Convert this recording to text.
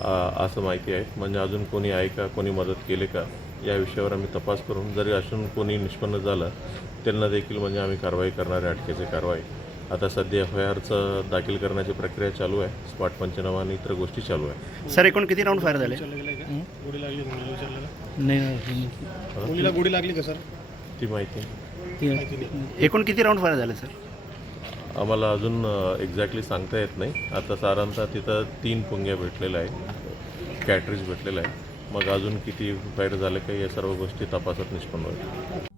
असं माहिती आहे म्हणजे अजून कोणी आहे का कोणी मदत केले का या विषयावर आम्ही तपास करून जरी अजून कोणी निष्पन्न झालं त्यांना देखील म्हणजे आम्ही कारवाई करणारे आहे अटकेची कारवाई आता सध्या एफ आय आरचं दाखल करण्याची प्रक्रिया चालू आहे स्पॉट पंचनामा आणि इतर गोष्टी चालू आहे सर एकूण किती राऊंड फायर झाले गोडी म्हणजे लागली का सर ती माहिती एकूण किती राऊंड फायर झाले सर आम्हाला अजून एक्झॅक्टली सांगता येत नाही आता साधारणतः तिथं तीन पुंग्या भेटलेल्या आहेत कॅटरीज भेटलेल्या आहेत मग अजून किती फायर झाले काही या सर्व गोष्टी तपासात निष्पन्न होईल